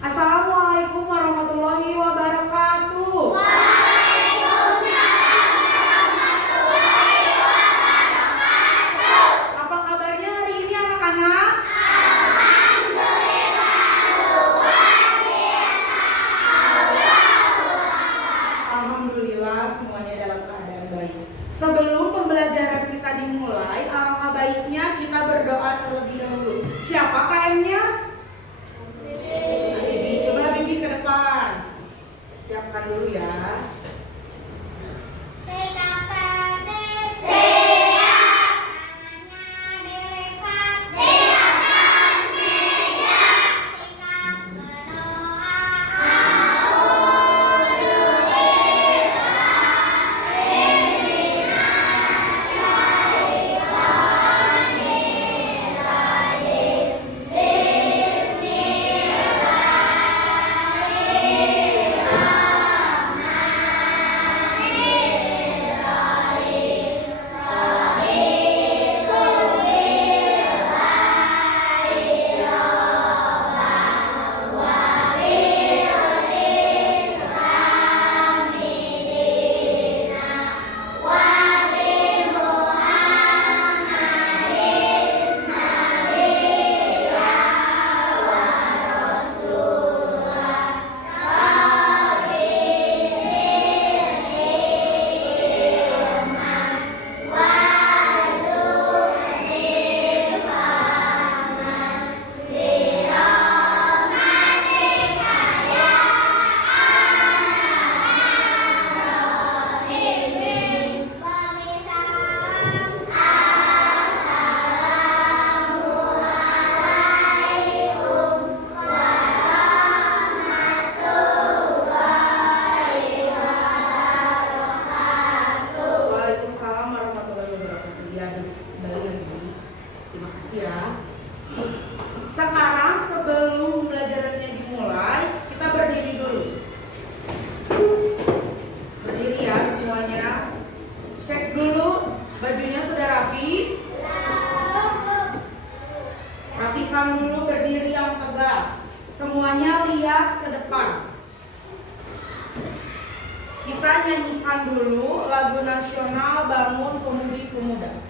Assalamualaikum warahmatullahi wabarakatuh. Waalaikumsalam warahmatullahi wabarakatuh. Apa kabarnya hari ini anak-anak? Alhamdulillah luar biasa. Alhamdulillah semuanya dalam keadaan baik. Sebelum pembelajaran kita dimulai, alangkah baiknya kita berdoa terlebih dahulu. Siapa KM-nya? Bibi. Coba Bibi ke depan. Siapkan dulu ya. Waalaikumsalam warahmatullahi wabarakatuh. Ya, kembali ya Bibi. Terima kasih ya. Sekarang sebelum pembelajarannya dimulai, kita berdiri dulu. Berdiri ya semuanya. Cek dulu bajunya sudah rapi. Rapikan dulu, berdiri yang tegak. Semuanya lihat ke depan. Kita nyanyikan dulu lagu nasional Bangun Pemudi Pemuda.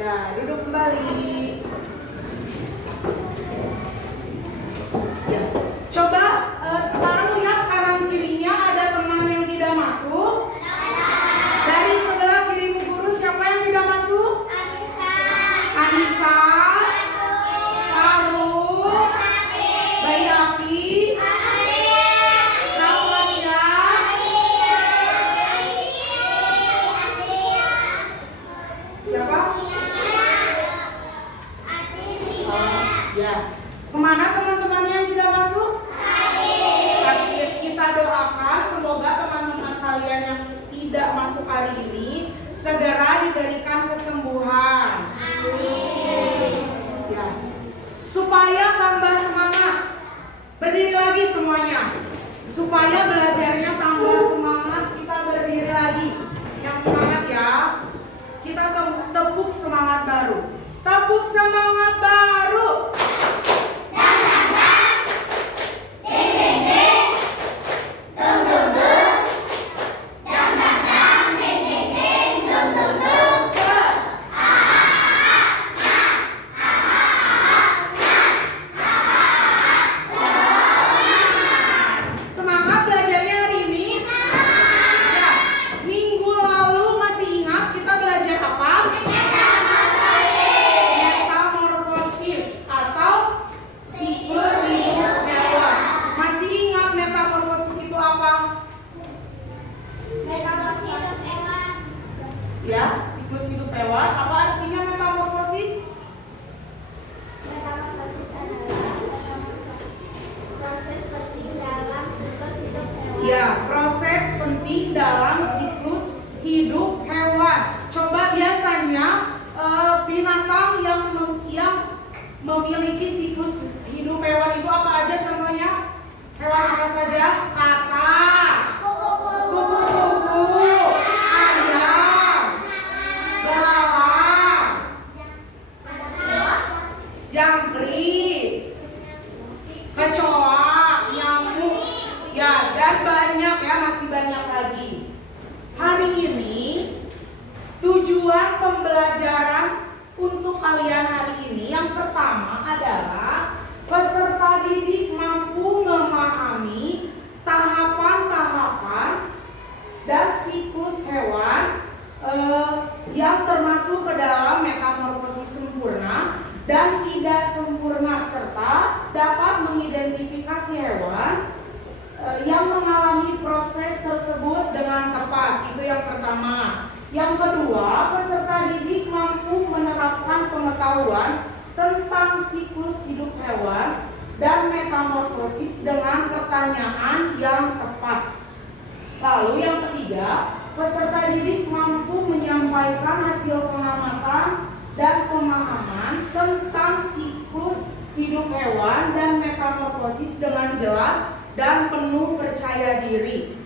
Ya, duduk kembali. Ya, coba sekarang lihat kanan kirinya, ada teman yang tidak masuk. Dari sebelah kiri Bu Guru siapa yang tidak masuk? Anissa, Faruk, Bayi Api, Natasha, siapa? Ya. Kemana teman-temannya hari ini segera diberikan kesembuhan. Ya. Supaya tambah semangat, berdiri lagi semuanya. Supaya belajarnya tambah semangat, kita berdiri lagi. Yang semangat ya. Kita tepuk semangat baru. Tepuk semangat baru. Semangat belajarnya hari ini. Ya, minggu lalu masih ingat kita belajar apa? Metamorfosis atau siklus hidup hewan. Masih ingat metamorfosis itu apa? Ya, siklus hidup hewan. Apa artinya metamorfosis? Ya, proses penting dalam siklus hidup hewan. Coba biasanya binatang yang memiliki siklus hidup hewan itu apa aja contohnya? Hewan apa saja? Katak, kupu-kupu, ayam, belalang, jangkrik, kecoa, nyamuk, ya, dan banyak ya, masih banyak lagi. Hari ini tujuan pembelajaran untuk kalian hari ini yang pertama adalah peserta didik mampu memahami tahapan-tahapan dan siklus hewan yang termasuk ke dalam metamorfosis sempurna dan tidak sempurna, serta dapat mengidentifikasi hewan yang mengalami proses tersebut dengan tepat. Itu yang pertama. Yang kedua, peserta didik mampu menerapkan pengetahuan tentang siklus hidup hewan dan metamorfosis dengan pertanyaan yang tepat. Lalu yang ketiga, peserta didik mampu menyampaikan hasil pengamatan dan pemahaman tentang siklus hidup hewan dan metamorfosis dengan jelas dan penuh percaya diri.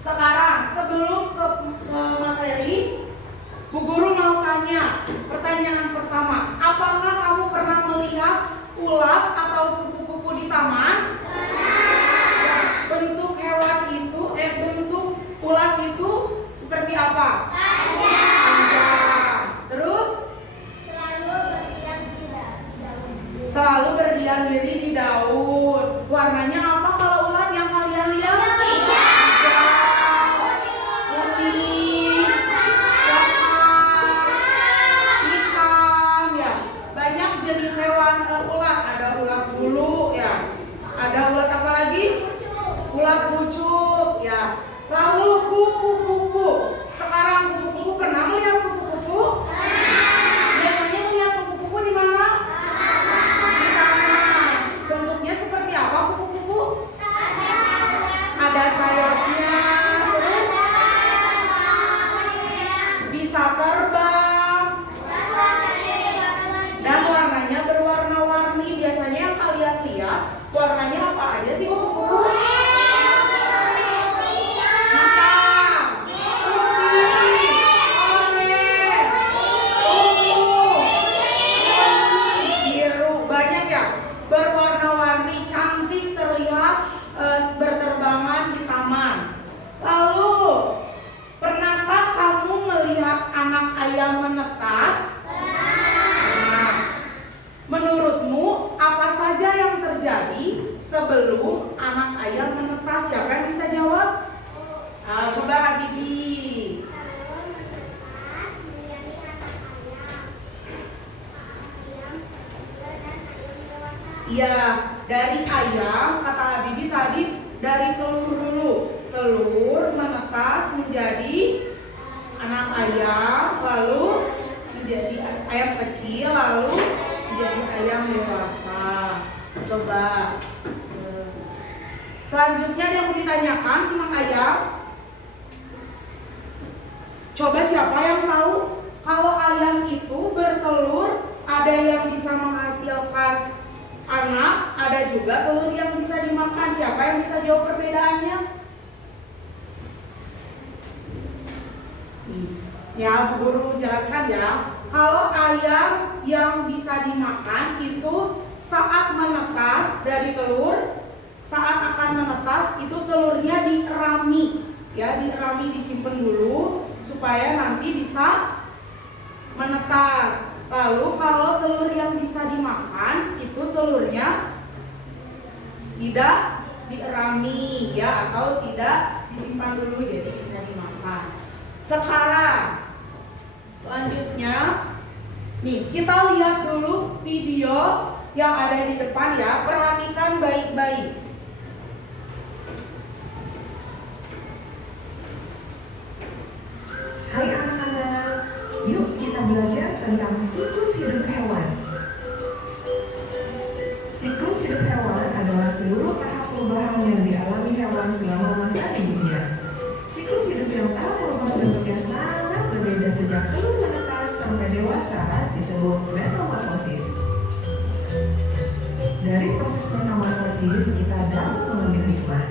Sekarang sebelum ke materi, Bu Guru mau tanya. Pertanyaan pertama, apakah kamu pernah melihat ulat atau kupu-kupu di taman? Bentuk hewan itu, bentuk ulat itu seperti apa? Panjang. Terus? Selalu berdiam diri di daun. Warnanya apa kalau ulat yang kalian lihat? Bulu ya. Ada ulat apa lagi? Ulat pucuk ya. Lalu kupu-kupu. Sekarang kupu-kupu pernah melihat kupu-kupu? Biasanya melihat kupu-kupu di mana? Di taman. Bentuknya seperti apa kupu-kupu? Ada sayapnya. Terus bisa terbang. Dan warnanya berwarna-warni. Biasanya yang kalian lihat warnanya apa aja sih kupu-kupu? Hitam, putih, oranye, ungu, biru, banyak ya, berwarna-warni, cantik, terlihat berterbangan di taman. Lalu, pernahkah kamu melihat anak ayam menetas? Menurutmu apa saja yang terjadi sebelum anak ayam menetas? Siapa yang bisa jawab? Coba Habibi. Iya, dari ayam kata Habibi tadi dari telur dulu. Telur menetas menjadi anak ayam, lalu menjadi ayam kecil, lalu menjadi ayam dewasa. Coba selanjutnya yang mau ditanyakan tentang ayam. Coba siapa yang tahu kalau ayam itu bertelur, ada yang bisa menghasilkan anak, ada juga telur yang bisa dimakan. Siapa yang bisa jawab perbedaannya? Ya, Bu Guru menjelaskan ya. Kalau ayam yang bisa dimakan itu saat menetas dari telur, saat akan menetas itu telurnya dierami, ya, dierami, disimpan dulu supaya nanti bisa menetas. Lalu kalau telur yang bisa dimakan itu telurnya tidak dierami, ya, atau tidak disimpan dulu, jadi bisa dimakan. Sekarang selanjutnya nih, kita lihat dulu video yang ada di depan ya. Perhatikan baik-baik. Hai anak-anak, yuk kita belajar tentang siklus hidup hewan. Siklus hidup hewan adalah seluruh tahap perubahan yang dialami hewan selama masa hidupnya. Siklus hidup yang telah berubah bentuknya sangat berbeda sejak telur menetas sampai dewasa disebut metamorfosis. Dari proses metamorfosis kita dapat mengambil hikmah.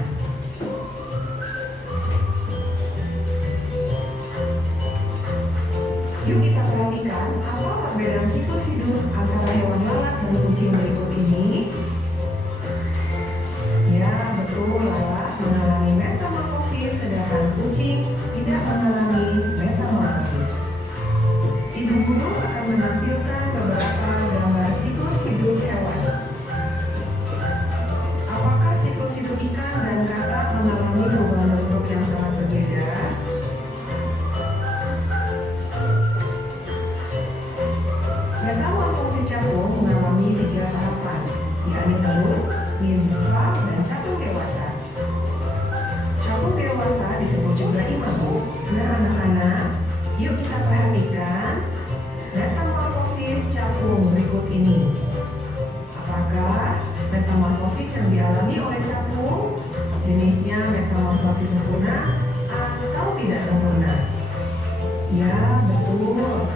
Yuk kita perhatikan apa perbedaan siklus hidup antara hewan lalat dan kucing berikut ini. Ya, betul, lalat mengalami metamorfosis sedangkan kucing tidak mengalami metamorfosis. Ibu guru akan menampilkan beberapa gambar siklus hidup hewan. Apakah siklus hidup ikan dan katak mengalami perubahan bentuk yang sangat berbeda? Metamorfosis capung mengalami 3 tahapan, yakni telur, nimfa, dan capung dewasa. Capung dewasa disebut juga imago. Nah anak-anak, yuk kita perhatikan metamorfosis capung berikut ini. Apakah metamorfosis yang dialami oleh capung jenisnya metamorfosis sempurna atau tidak sempurna? Ya, betul.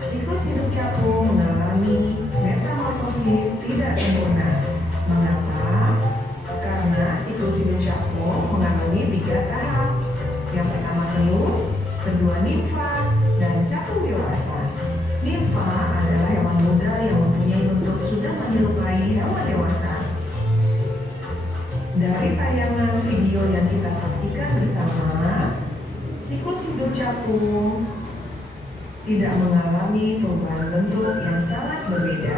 Siklus hidup capung mengalami metamorfosis tidak sempurna. Mengapa? Karena siklus hidup capung mengalami 3 tahap. Yang pertama telur, kedua nimfa, dan capung dewasa. Nimfa adalah hewan muda yang mempunyai bentuk sudah menyerupai hewan dewasa. Dari tayangan video yang kita saksikan bersama, siklus hidup capung tidak mengalami perubahan bentuk yang sangat berbeda.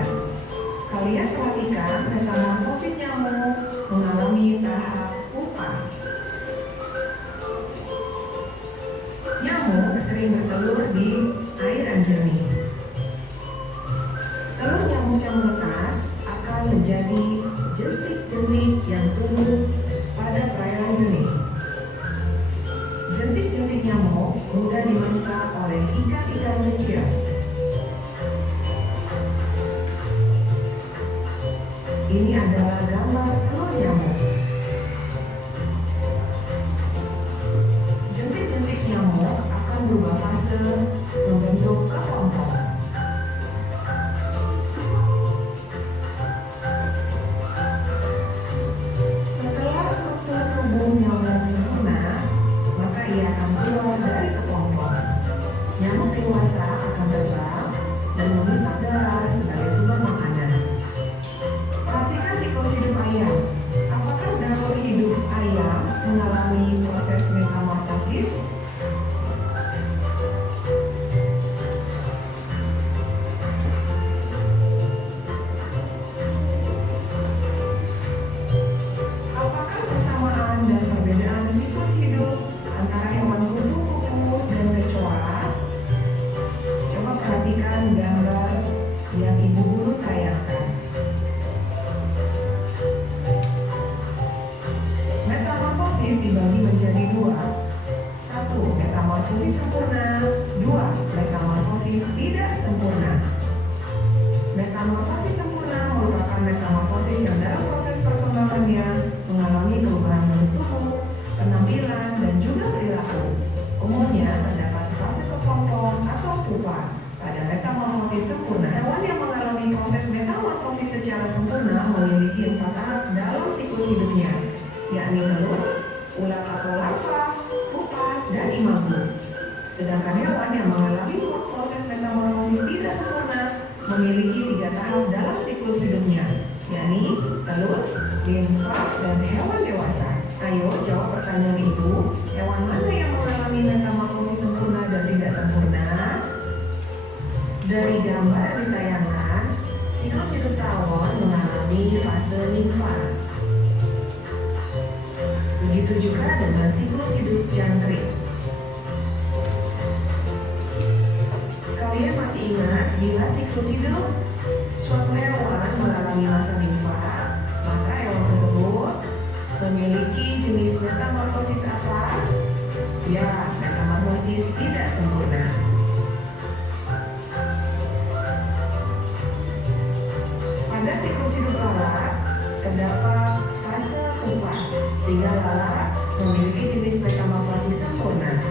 Kalian perhatikan metamorfosis nyamuk mengalami tahap pupa. Nyamuk sering bertelur di air yang jernih. Telur nyamuk yang menetas akan menjadi jentik-jentik yang tumbuh pada perairan jernih. Jentik-jentik nyamuk mudah dimangsa oleh ikan-ikan kecil. Ini adalah gambar telur nyamuk. Jentik-jentik nyamuk akan berubah fase membentuk kepompong. Setelah struktur tubuh nyamuk sempurna, maka ia akan keluar dari kepompong. Nyamuk dewasa akan terbang dan menghisap darah sebagai sumber makanan. Perhatikan siklus hidup ayam. Apakah daur hidup ayam mengalami proses metamorfosis? Apakah persamaan dan perbedaan siklus hidup antara hewan kupu-kupu dan kecoa? Coba perhatikan gambar yang ibu guru tayangkan. Metamorfosis dibagi menjadi 2. 1. Metamorfosis sempurna. 2. Metamorfosis tidak sempurna. Metamorfosis sempurna merupakan metamorfosis yang dalam proses perkembangannya mengalami perubahan bentuk tubuh, penampilan, dan juga perilaku. Umumnya terdapat fase hidupnya, yakni telur, ulat atau larva, pupa, dan imago. Sedangkan hewan yang mengalami proses metamorfosis tidak sempurna memiliki 3 tahap dalam siklus hidupnya, yakni telur, limfa, dan hewan dewasa. Ayo jawab pertanyaan ibu, hewan mana yang mengalami metamorfosis sempurna dan tidak sempurna? Dari gambar yang ditayangkan, siklus hidup tawon mengalami fase limfa. Begitu juga dengan siklus hidup jangkrik. Kalian masih ingat bila siklus hidup suatu hewan mengalami masa limfa, maka hewan tersebut memiliki jenis metamorfosis apa? Ya, metamorfosis tidak sempurna. Pada siklus hidup lalat, terdapat fase pupa, sehingga lalat memiliki jenis metamorfosis sempurna.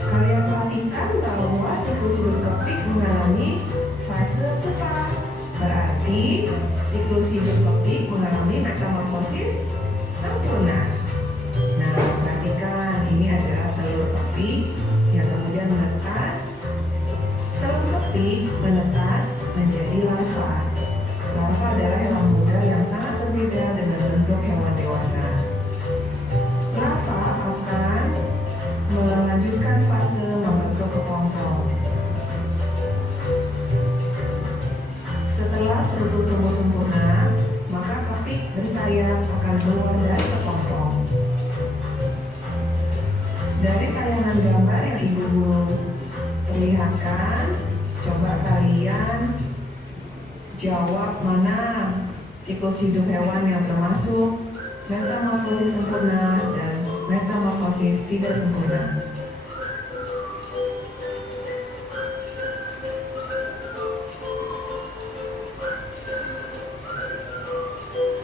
Kalian perhatikan bahwa siklus hidup kepik mengalami fase pupa, berarti siklus hidup kepik mengalami metamorfosis sempurna. Nah, perhatikan ini ada telur kepik yang kemudian menetas. Telur kepik menetas menjadi larva. Larva adalah hewan muda yang sangat berbeda dengan bentuk hewan dewasa. Larva akan melanjutkan fase membentuk kepompong. Setelah struktur tubuh sempurna, maka kepik bersayap akan keluar dari kepompong. Dari tayangan gambar yang ibu guru perlihatkan, coba kalian jawab mana siklus hidup hewan yang termasuk metamorfosis sempurna dan metamorfosis tidak sempurna.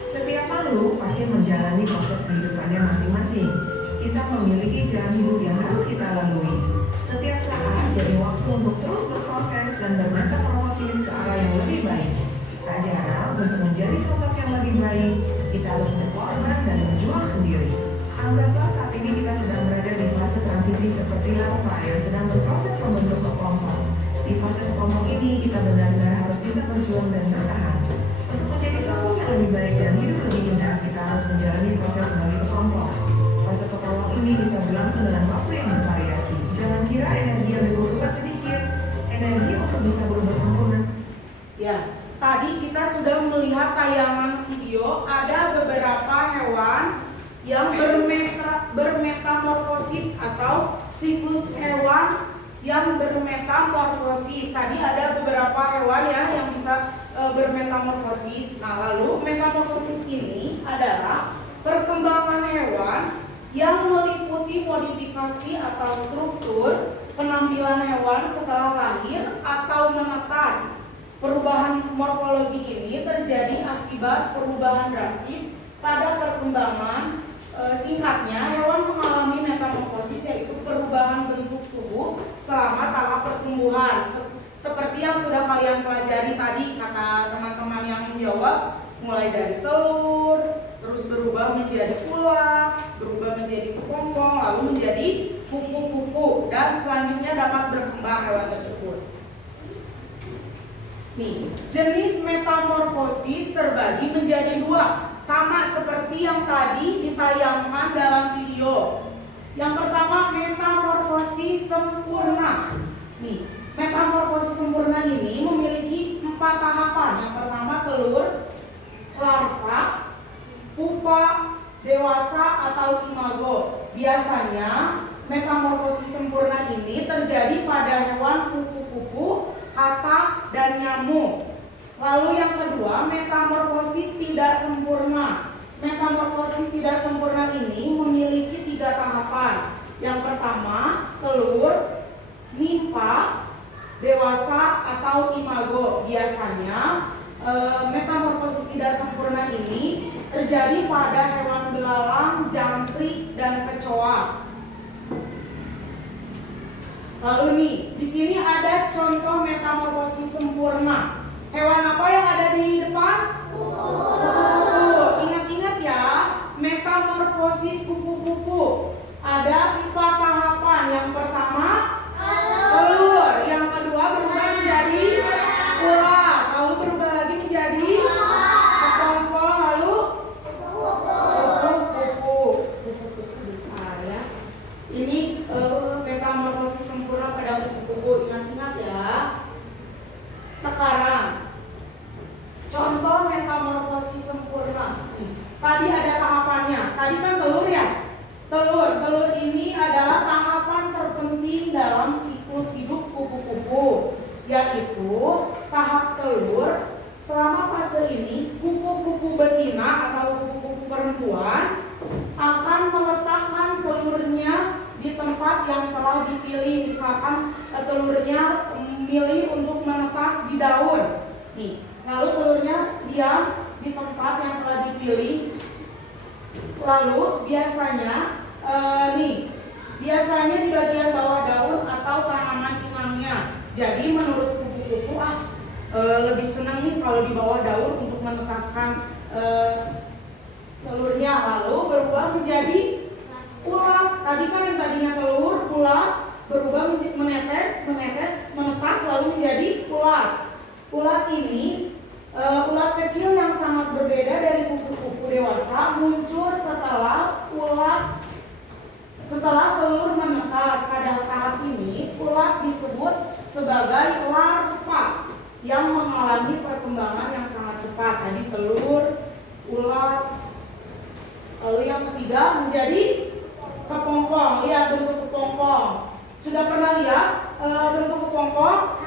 Setiap makhluk pasti menjalani proses kehidupannya masing-masing. Kita memiliki jalan hidup yang harus kita lalui. Setiap saat jadi waktu untuk terus berproses dan bermetamorfosis ke arah yang lebih baik. Tak jarang untuk menjadi sosok yang lebih baik, kita harus berkorban dan berjuang sendiri. Anggaplah saat ini kita sedang berada di fase transisi seperti larva yang sedang berproses membentuk kepompong. Di fase kepompong ini kita benar-benar harus bisa berjuang dan bertahan. Untuk menjadi sosok yang lebih baik dan hidup lebih indah, kita harus menjalani proses sebagai kepompong. Fase kepompong ini bisa berlangsung dengan waktu yang bervariasi. Jangan kira energi yang dibutuhkan sedikit, energi untuk bisa berubah sempurna. Ya, tadi kita sudah melihat tayangan video, ada beberapa hewan yang bermetamorfosis atau siklus hewan yang bermetamorfosis. Tadi ada beberapa hewan ya yang bisa bermetamorfosis. Nah, lalu metamorfosis ini adalah perkembangan hewan yang meliputi modifikasi atau struktur penampilan hewan setelah lahir atau menetas. Perubahan morfologi ini terjadi akibat perubahan drastis pada perkembangan. Singkatnya, hewan mengalami metamorfosis, yaitu perubahan bentuk tubuh selama tahap pertumbuhan. Seperti yang sudah kalian pelajari tadi, kata teman-teman yang menjawab, mulai dari telur, terus berubah menjadi ulat, berubah menjadi kepompong, lalu menjadi kupu-kupu, dan selanjutnya dapat berkembang hewan tersebut. Nih, jenis metamorfosis terbagi menjadi 2, sama seperti yang tadi ditayangkan dalam video. Yang pertama, metamorfosis sempurna. Nih, metamorfosis sempurna ini memiliki 4 tahapan. Yang pertama, telur, larva, pupa, dewasa atau imago. Biasanya metamorfosis sempurna ini terjadi pada hewan kupu-kupu, katak, dan nyamuk. Lalu yang kedua, metamorfosis tidak sempurna. Metamorfosis tidak sempurna ini memiliki 3 tahapan. Yang pertama, telur, nimfa, dewasa atau imago. Biasanya metamorfosis tidak sempurna ini terjadi pada hewan belalang, jangkrik, dan kecoa. Lalu nih, di sini ada contoh metamorfosis sempurna. Hewan apa yang ada di depan? Kupu. Ingat Lalu biasanya biasanya di bagian bawah daun atau tanaman inangnya. Jadi menurut kupu-kupu lebih senang nih kalau di bawah daun untuk menetaskan telurnya. Lalu berubah menjadi ulat. Tadi kan yang tadinya telur, ulat berubah menetas lalu menjadi ulat. Ulat ini ulat kecil yang sangat berbeda dari kupu-kupu dewasa muncul setelah telur menetas. Pada tahap ini ulat disebut sebagai larva yang mengalami perkembangan yang sangat cepat. Tadi telur, ulat, lalu yang ketiga menjadi kepompong. Lihat bentuk kepompong. Sudah pernah lihat bentuk kepompong?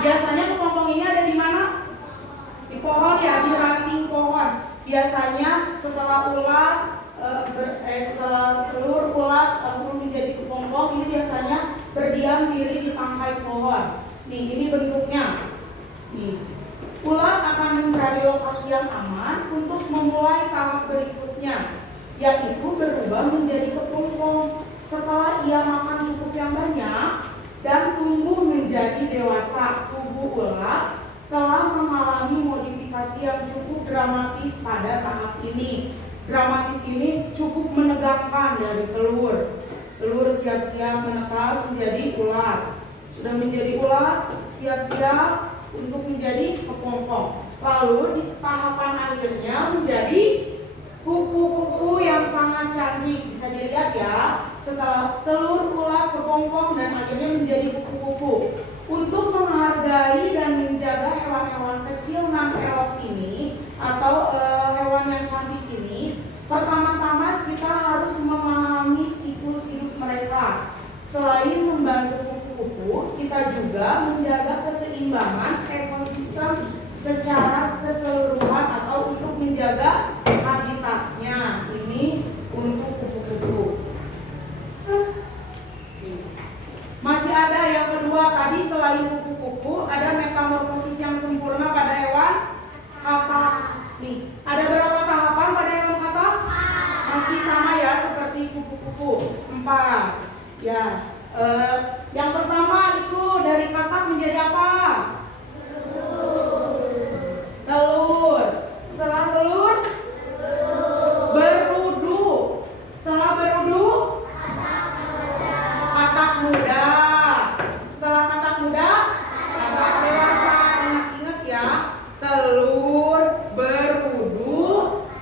Biasanya kepompong ini ada di mana? Di pohon ya, di ranting pohon. Biasanya setelah telur, ulat lalu menjadi kepompong, ini biasanya berdiam diri di tangkai pohon. Nih, ini bentuknya. Nih, ulat akan mencari lokasi yang aman untuk memulai tahap berikutnya, yaitu berubah menjadi kepompong. Setelah ia makan cukup yang banyak dan tumbuh menjadi dewasa, tubuh ulat telah mengalami modifikasi yang cukup dramatis pada tahap ini. Dramatis ini cukup menegangkan dari telur. Telur siap-siap menetas menjadi ulat. Sudah menjadi ulat, siap-siap untuk menjadi kepompong. Lalu di tahapan akhirnya menjadi kupu-kupu yang sangat cantik. Bisa dilihat ya, setelah telur, ulat, kepompong, dan akhirnya menjadi kupu-kupu. Untuk menghargai dan menjaga hewan-hewan kecil non elok ini atau hewan yang cantik ini, pertama-tama kita harus memahami siklus hidup mereka. Selain membantu kupu-kupu, kita juga menjaga keseimbangan ekosistem secara keseluruhan atau untuk menjaga habitatnya. Ini untuk kupu-kupu. Masih ada yang kedua tadi, selain kupu-kupu ada metamorfosis yang sempurna pada hewan katak. Nih, ada berapa tahapan pada hewan katak? Masih sama ya seperti kupu-kupu, 4. Ya, yang pertama itu dari katak menjadi apa? Telur. Setelah telur, berudu. Setelah berudu, katak muda. Setelah katak muda, katak dewasa. Ingat-ingat ya, telur, berudu,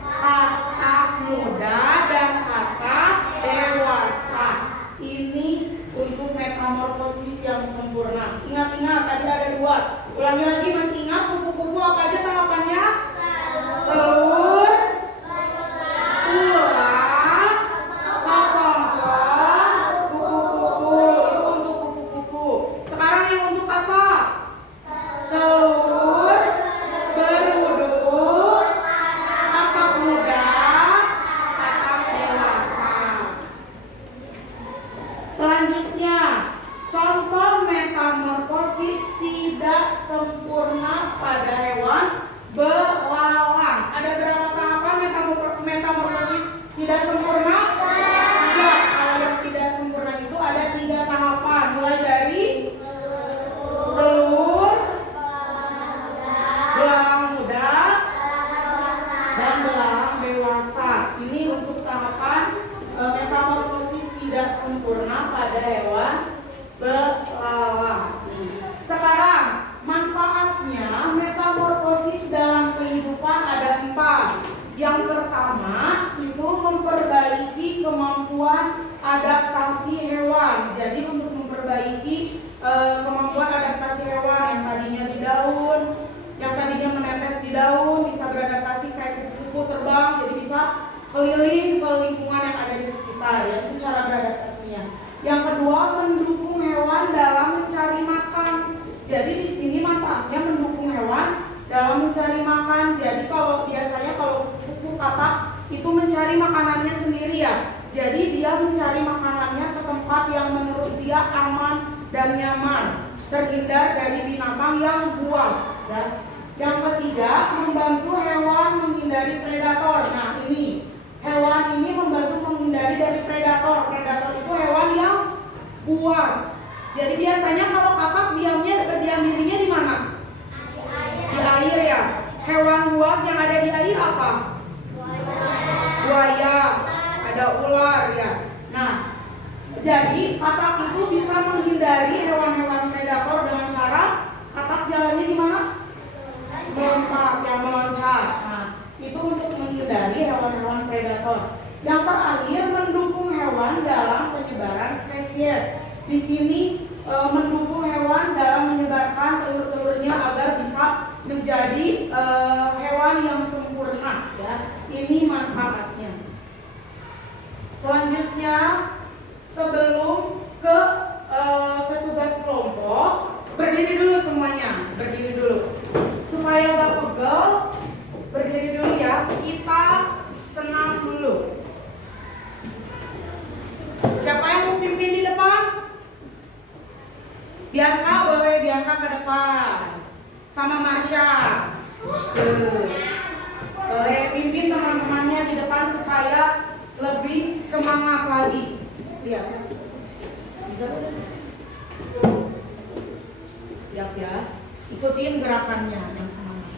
katak muda, dan katak dewasa. Ini untuk metamorfosis yang sempurna. Ingat-ingat tadi ada 2. Ulangi lagi, masih ingat kupu-kupu apa aja tahapannya? Telur, ulat, kepompong, kupu-kupu. Itu untuk kupu-kupu. Sekarang yang untuk katak. Telur, berudu, katak muda, katak dewasa. Selanjutnya, contoh metamorfosis tidak sempurna pada hewan belalang. Ada berapa tahapan metamorfosis tidak sempurna? 3. Kalau yang tidak sempurna itu ada 3 tahapan, mulai dari telur, belalang muda, dan belalang dewasa. Ini untuk tahapan metamorfosis tidak sempurna pada hewan belalang. Sekarang manfaatnya metamorfosis dalam kehidupan ada 4. Yang pertama itu memperbaiki kemampuan adaptasi hewan. Jadi untuk memperbaiki kemampuan adaptasi hewan yang tadinya di daun, yang tadinya menetes di daun bisa beradaptasi kayak kupu-kupu terbang, jadi bisa keliling ke lingkungan yang ada di sekitar. Ya, itu cara beradaptasinya. Yang kedua, mendukung hewan dalam mencari makan. Jadi di sini manfaatnya mendukung hewan dalam mencari makan. Jadi kalau biasanya kalau kupu katak itu mencari makanannya sendiri ya. Jadi dia mencari makanannya ke tempat yang menurut dia aman dan nyaman, terhindar dari binatang yang buas. Ya. Yang ketiga, membantu hewan menghindari predator. Nah ini hewan Buaya, ada ular ya. Nah, jadi katak itu bisa menghindari hewan-hewan predator dengan cara katak jalannya di mana? Melompat, ya meloncat. Nah, itu untuk menghindari hewan-hewan predator. Yang terakhir, mendukung hewan dalam penyebaran spesies. Di sini mendukung hewan dalam menyebarkan telur-telurnya agar bisa menjadi hewan yang sempurna. Ya, ini manfaatnya. Selanjutnya, sebelum ke tugas kelompok, berdiri dulu semuanya, berdiri dulu. Supaya gak pegel, berdiri dulu ya. Kita senam dulu. Siapa yang mau pimpin di depan? Bianca, boleh Bianca ke depan. Sama Marsha. Boleh pimpin teman-temannya di depan supaya lebih semangat lagi. Lihat. Bisa? Siap ya. Ikutin gerakannya yang semangat.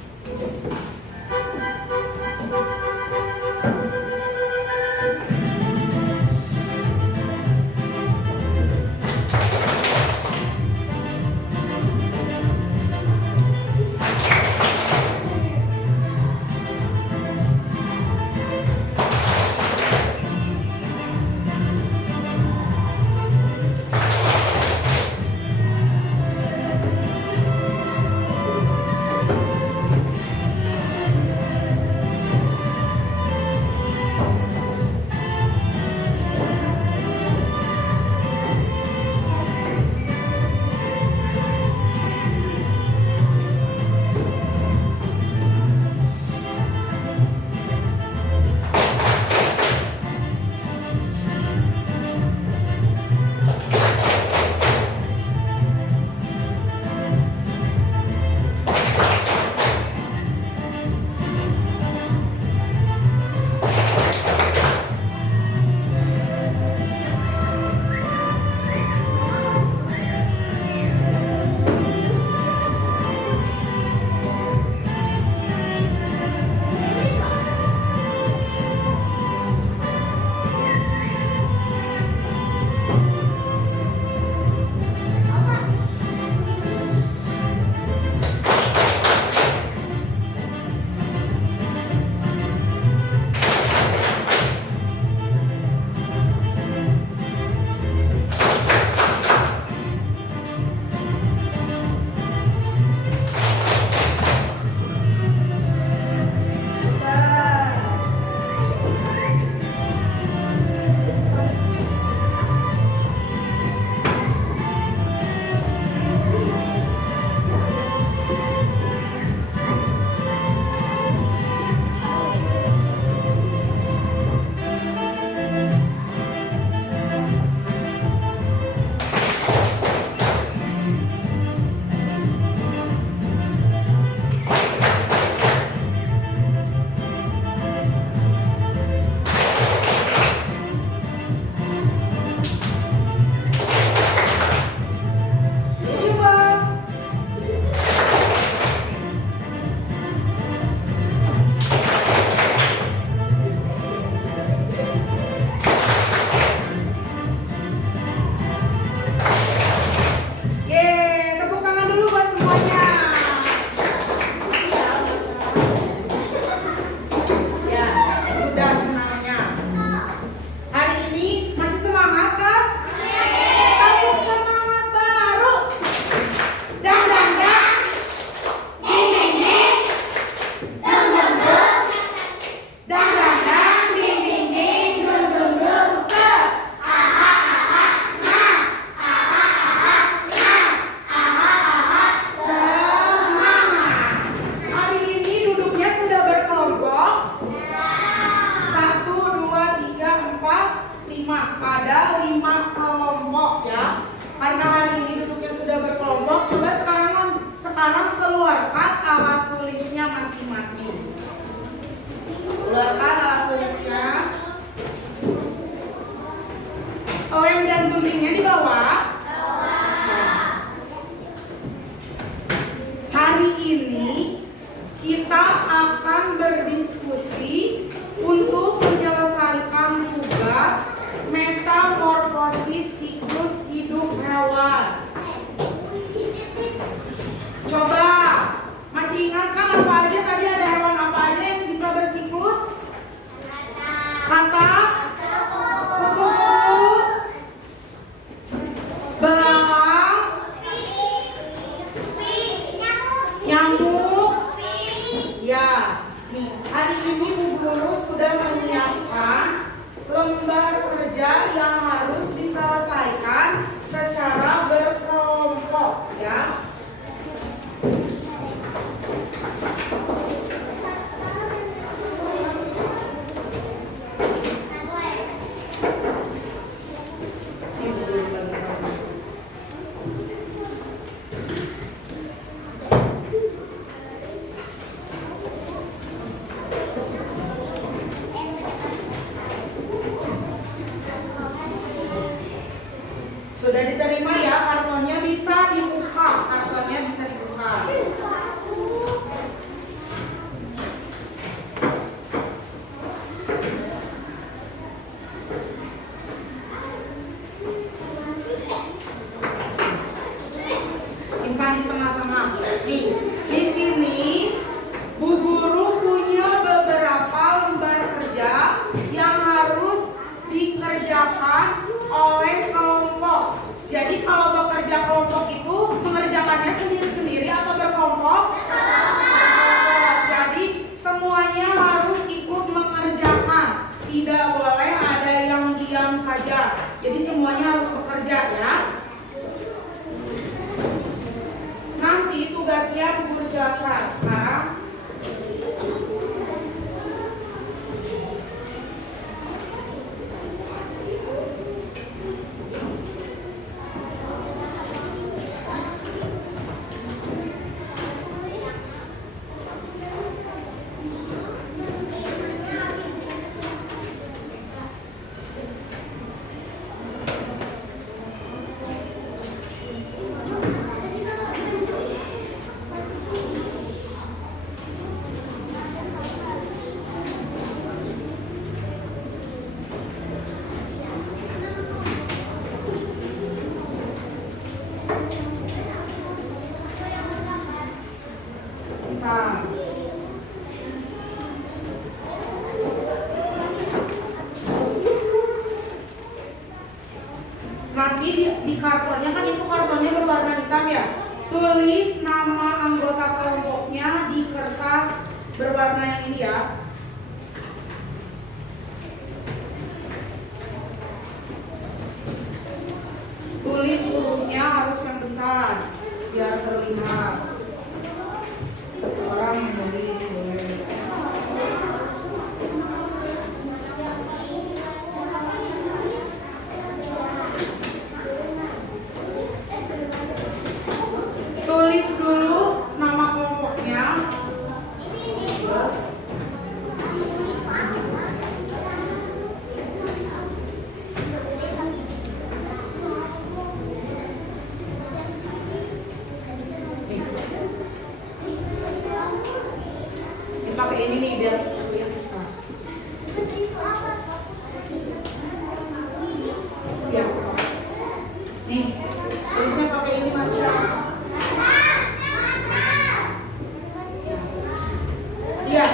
ini Bu Guru sudah menyiapkan lembar kerja yang harus diselesaikan secara berkelompok ya. Sudah diterima ya, kartonnya bisa dibuka. Kartonnya bisa dibuka. Simpan di tengah-tengah. Nih, di sini Bu Guru punya beberapa lembar kerja yang harus dikerjakan oleh kelompok. Jadi kalau bekerja kelompok itu mengerjakannya sendiri-sendiri atau berkelompok? Kelompok. Jadi semuanya harus ikut mengerjakan. Tidak boleh ada yang diam saja. Jadi semuanya harus bekerja ya. Nanti tugasnya Bu Guru jelaskan sekarang. Nanti di kartonnya kan itu kartonnya berwarna hitam ya. Tulis nama anggota kelompoknya di kertas berwarna yang ini ya. Tulis hurufnya harus yang besar biar terlihat. Satu orang menulis boleh. Tulis dulu nama kelompoknya. Pakai ini nih biar bisa. Ya. Nih, tulisnya pakai ini Marsha. Iya.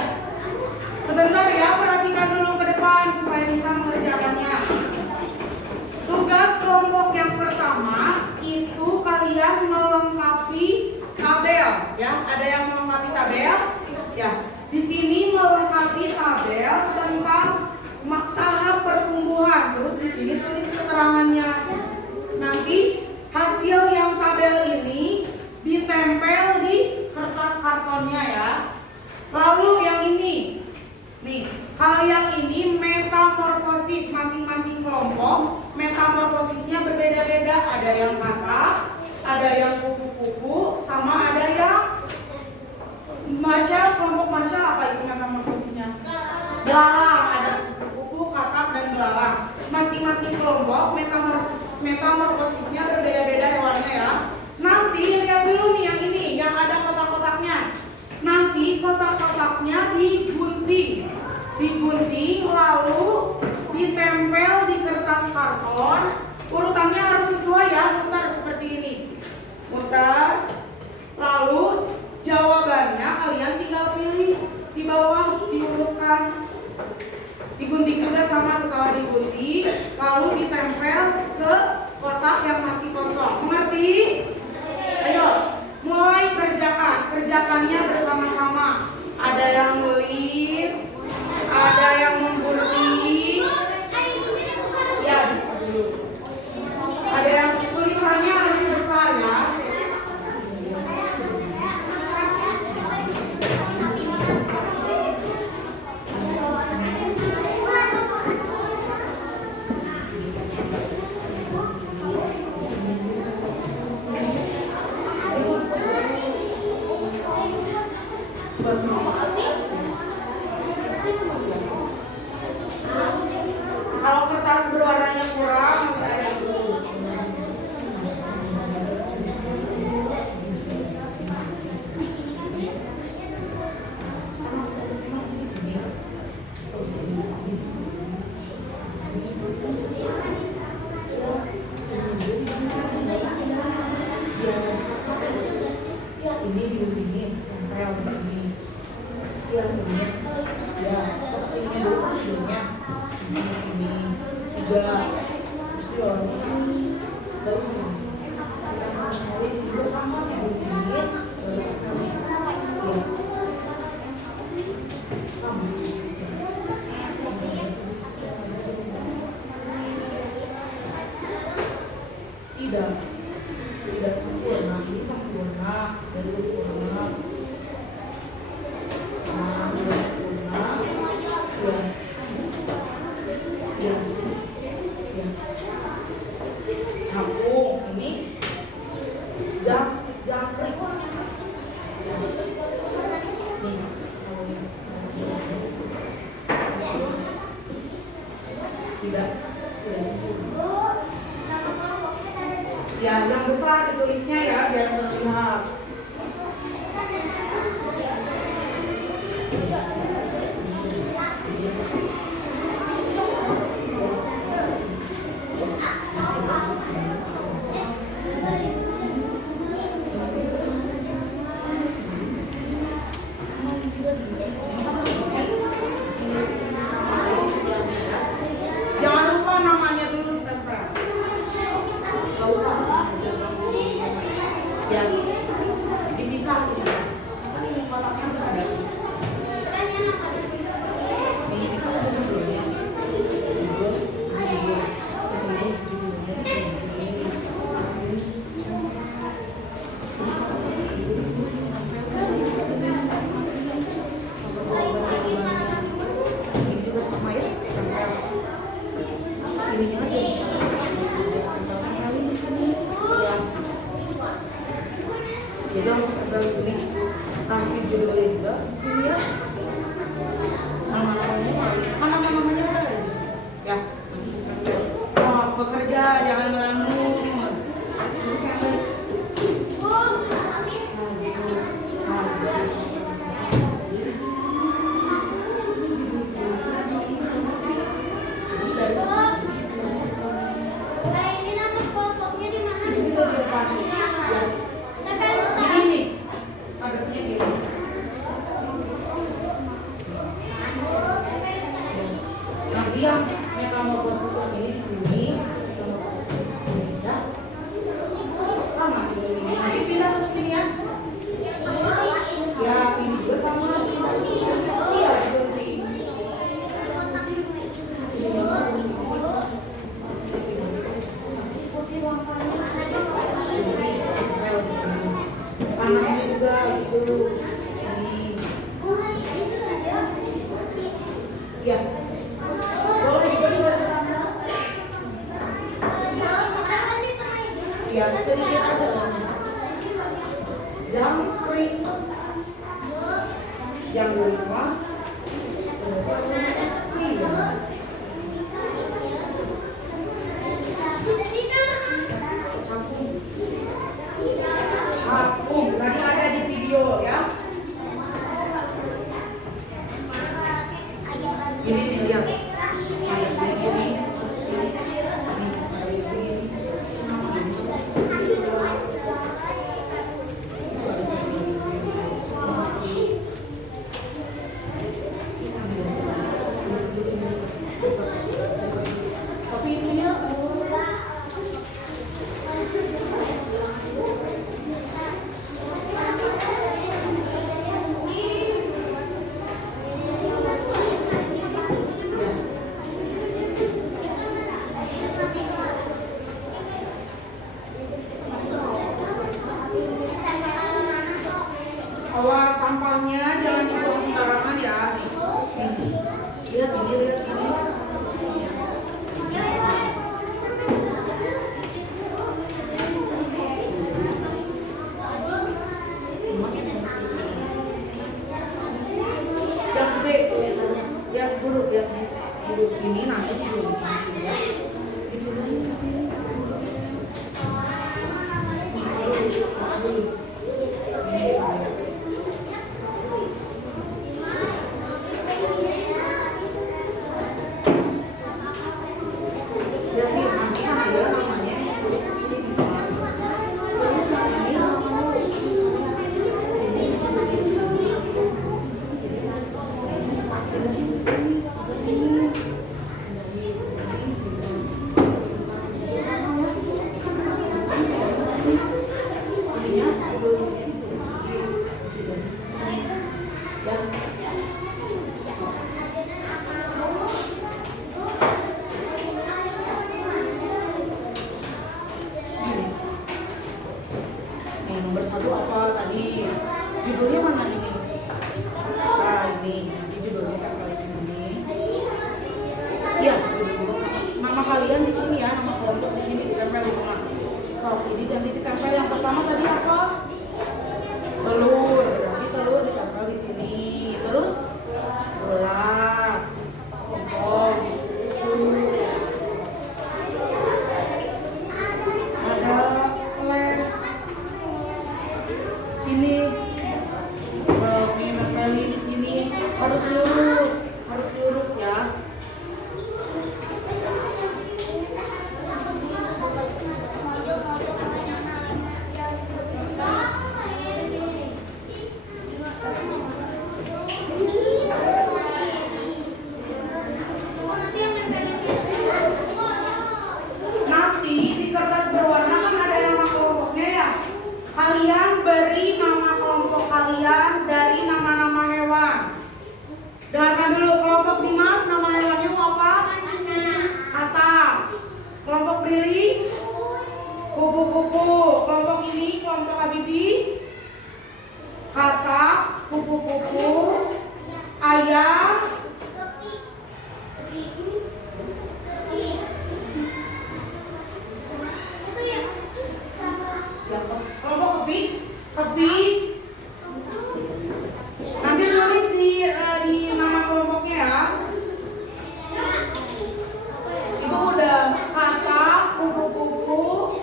Sebentar ya, perhatikan dulu ke depan supaya bisa mengerjakannya. Tugas kelompok yang pertama itu kalian melengkapi tabel ya. Ada yang melengkapi tabel? Ya. Di sini melengkapi tabel tentang tahap pertumbuhan. Terus di sini tulis keterangannya. Nanti hasil yang tabel ini ditempel di kertas kartonnya ya. Lalu yang ini, nih, kalau yang ini metamorfosis masing-masing kelompok, metamorfosisnya berbeda-beda. Ada yang kata, ada yang kupu-kupu, sama ada yang Marsha. Kelompok Marsha apa itu metamorfosisnya? Belalang. Ada kupu-kupu, kakap, dan belalang. Masing-masing kelompok metamorfosisnya berbeda-beda hewannya ya. Nanti lihat dulu nih yang ini, yang ada kotak-kotaknya. Nanti kotak-kotaknya digunting lalu ditempel di kertas karton. Urutannya harus sesuai ya, mutar seperti ini. Mutar. Lalu jawabannya kalian tinggal pilih di bawah, diurutkan. Digunting juga sama setelah digunting, lalu ditempel ke kotak yang masih kosong. Mengerti? Ayo, mulai kerjakan. Kerjakannya bersama-sama. Ada yang nulis, Di sini 3, terus di bawah ini, terus ini. Ini juga sama ya, begini. Tidak sempurna, ini sempurna, dan sempurna. Sambung ini jangkrik. Tidak sempurna. Ya, yang besar ditulisnya ya biar terlihat. Jangan lupa namanya dulu tempel. Gak usah. Ya, dipisah. Kan ini kotaknya udah ada. Ini kita dulu ya. Ini juga sama ya, tempel. Ininya aja. Tempelin di sini. Ya. Jadi harus tempel di sini. Kasih judulnya juga di sini ya. Nama-namanya harus. Nama-namanya ada di sini. Ya. Oh, bekerja jangan melamun. Di sini di depan. Ya. Ini adanya ini. Nah, dia metamorfosis ini di sini, metamorfosis di sini ya. Sama ini. Nanti pindah ke sini ya. Ya, ini juga sama. Iya, berarti. Ikuti langkahnya. Panahnya juga itu. Ini. Ya. Boleh juga dibantu tambah. Ya, sedikit aja kan. Jangkrik. Yang kelima. Capung. Tadi ada di video ya. Ini nih dia. Tapi itunya awas sampahnya jangan dibuang sembarangan ya. Nih. Lihat ini, lihat ini. Yang gede tulisannya. Yang buruk ya. Buruk ini nanti belum dikunci ya. Dipindahin ke sini. Jadi nanti masih ada namanya tulis di sini. Terus ini namanya. kalian di sini ya, nama kelompok di sini ditempel di tengah. So, ini nanti ditempel yang pertama tadi apa? Telur. Berarti telur ditempel di sini. Terus bola, kelompok, ada lem. Ini so, ini nempeli di sini harus lurus ya. Nanti di kertas berwarna kan ada nama kelompoknya ya. Kalian beri nama kelompok kalian dari nama-nama hewan. Dengarkan dulu, kelompok Dimas nama hewannya apa? Katak. Kelompok Prilly? Kupu-kupu. Kelompok ini, kelompok Habibi? Katak, kupu-kupu, ayam, kelompok kebik. Nanti tulis di nama kelompoknya ya. Itu udah katak, kupu-kupu,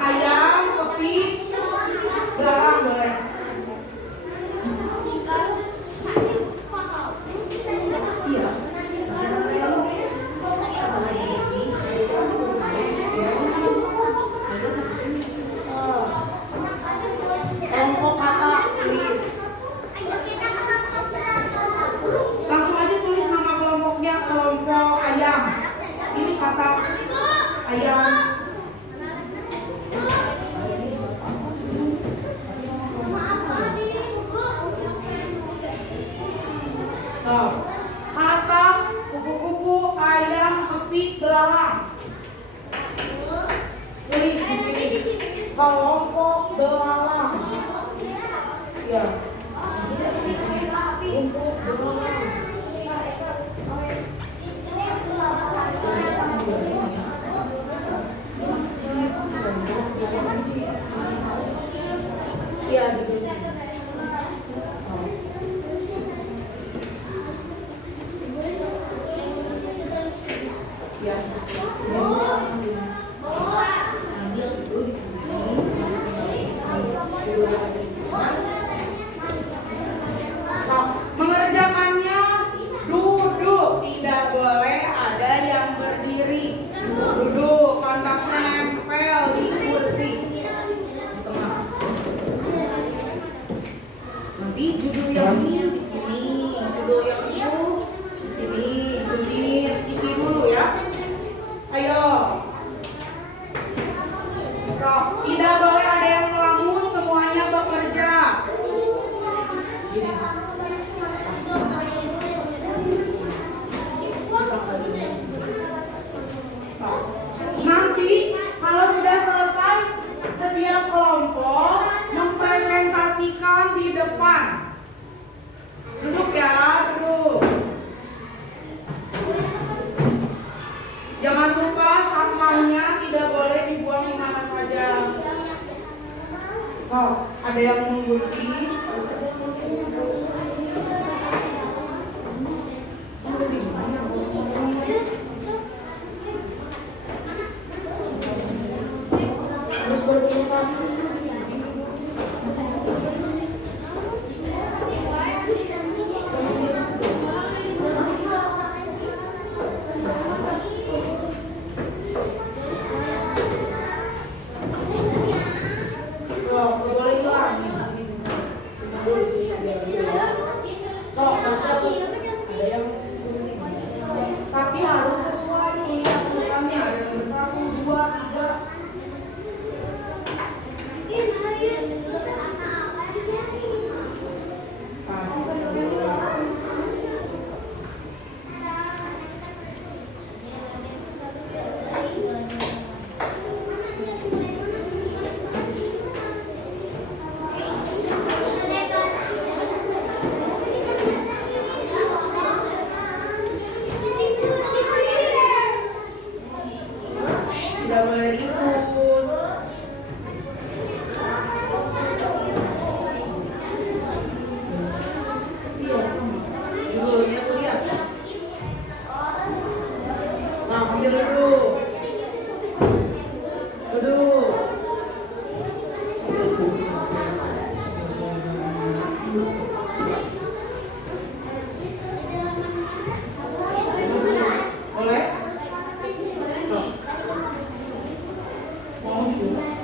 ayam, kebik, belalang boleh. Iya. Kelompok kata tulis. Langsung aja tulis nama kelompoknya, kelompok ayam. Ini kata ayam. So, kata kupu-kupu, ayam, kepik, belalang. Tulis di sini. Kelompok belalang. Ya. Untuk belalang. Iya, ya. Ambil dulu di sini. So, mengerjakannya duduk, tidak boleh ada yang berdiri. Duduk, kontaknya nempel di kursi. Nanti judul yang ini di sini, judul yang itu di sini. Isi dulu ya. Ayo. So, tidak boleh ada yang melamun, semuanya bekerja. Gini. So, nanti kalau sudah selesai, setiap kelompok mempresentasikan di depan. Duduk ya, duduk. Jangan lupa sampahnya tidak boleh dibuang di mana saja. So, ada yang menggunting, harus ada yang menggunting. Harus berputar. Tapi harus sesuai tulisan ukurannya, ada nomor 1, 2, 3. Boleh? Tuh. Mau gitu.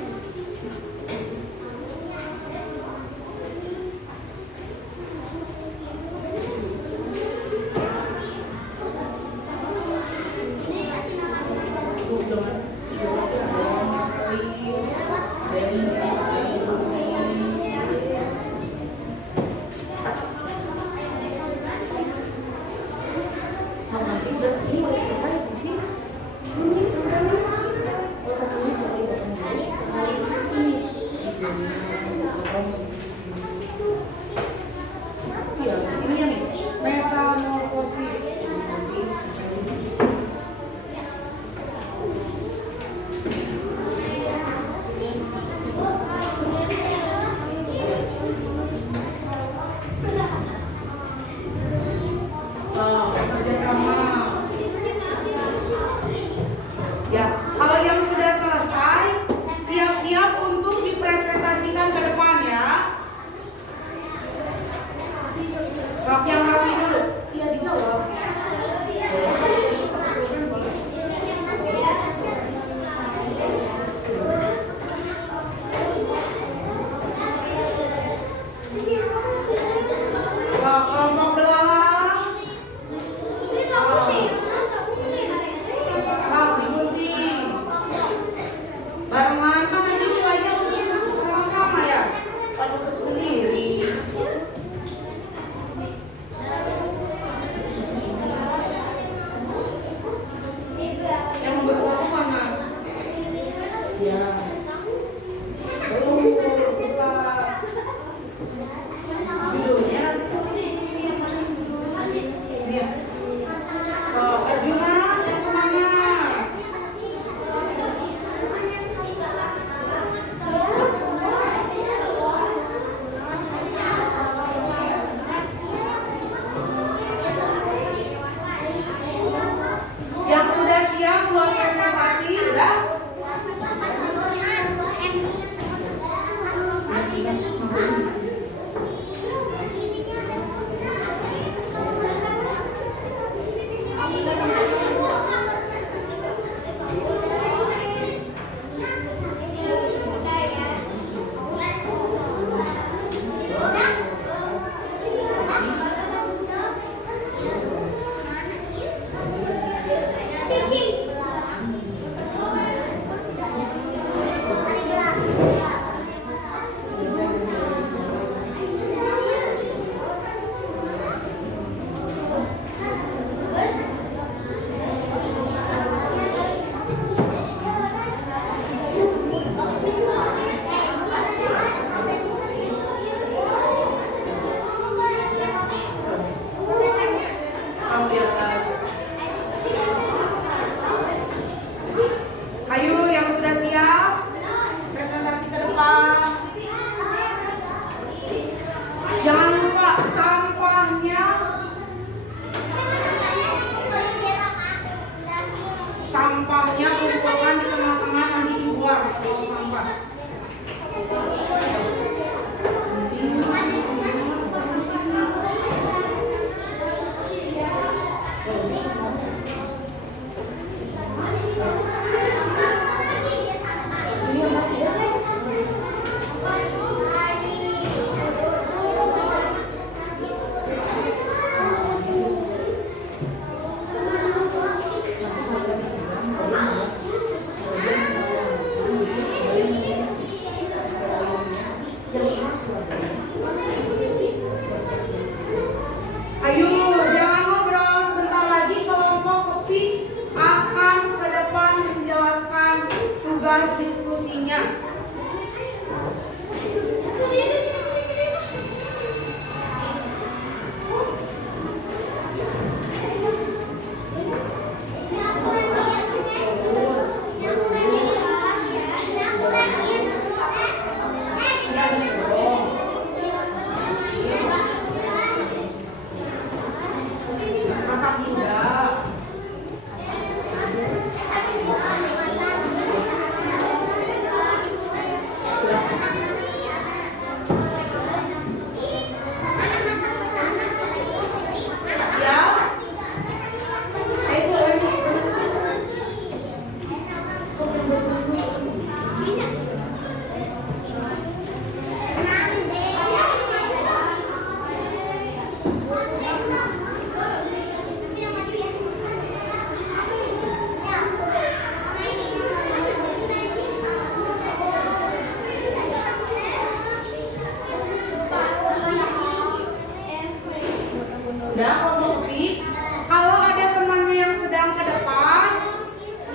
Udah kelompok kepik. Kalau ada temannya yang sedang ke depan,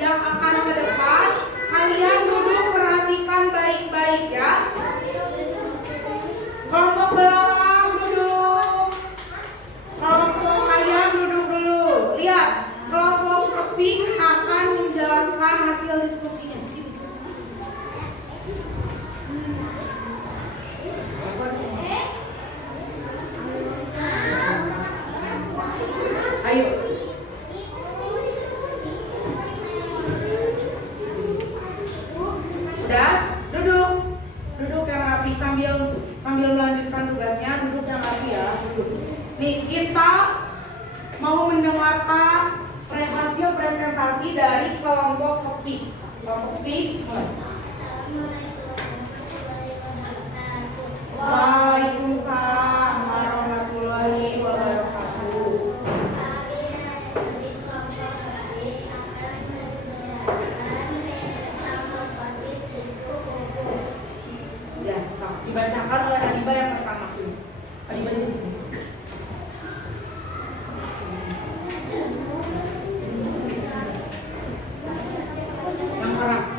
yang akan ke depan, kalian duduk perhatikan baik-baik ya. Kelompok belakang duduk. Kelompok ayam duduk dulu. Lihat, kelompok kepik akan menjelaskan hasil diskusinya. Sini. Ayo. Udah, duduk. Duduk yang rapi sambil melanjutkan tugasnya, duduk yang rapi ya, duduk. Nih, kita mau mendengarkan hasil presentasi dari kelompok kepik. Kelompok kepik, mulai. Waalaikumsalam warahmatullahi wabarakatuh. Ya, dibacakan oleh Adiba yang pertama dulu. Adiba di sini. Yang keras.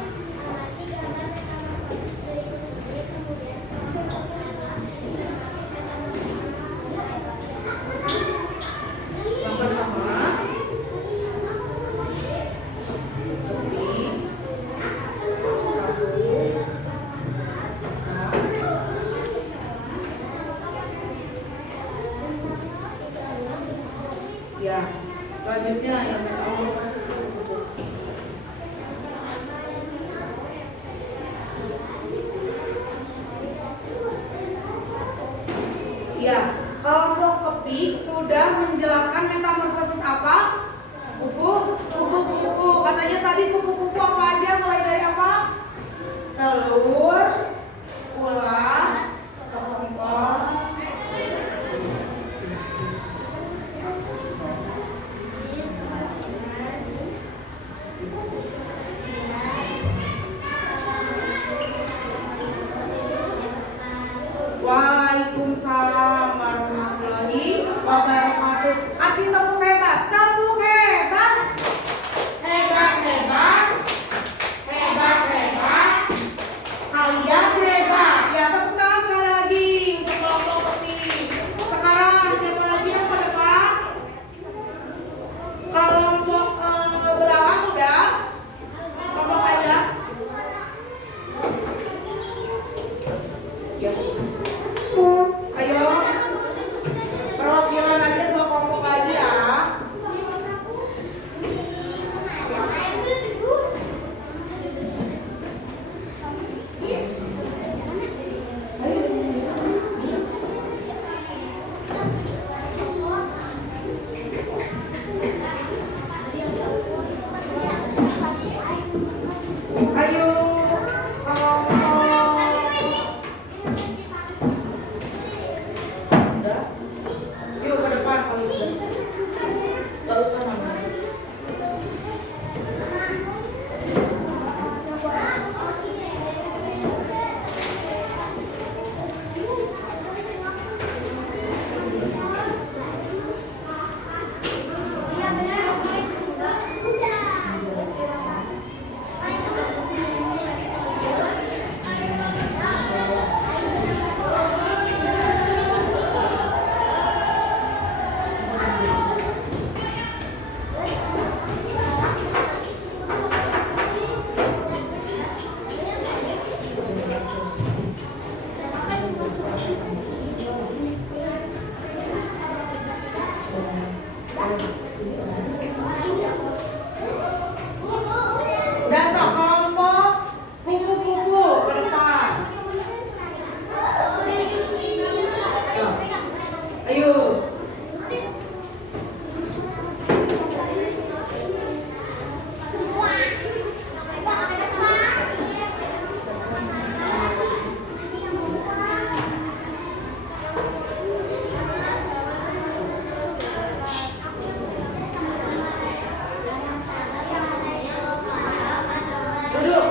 Yang pertama. Ya, selanjutnya yang metamorfosis kupu-kupu. Ya, kelompok kepik sudah menjelaskan metamorfosis apa? Kupu-kupu. Katanya tadi kupu-kupu apa aja? Mulai dari apa? Telur, ular, kepompong. Waalaikumsalam warahmatullahi wabarakatuh. Kasih tepuk hebat, tepuk hebat, hebat hebat, hebat hebat. Kalian hebat. Ya, tepuk tangan sekali lagi untuk kelompok kepik. Sekarang siapa lagi yang ke depan? Kelompok belakang udah. Kelompok aja. Ya. Ayo, perwakilan aja 2 kelompok lagi ya. Ayo, udah. Yuk ke depan kalau sudah. Gak usah nama. Udah sekelompok kupu-kupu ke depan. Ayo. Duduk.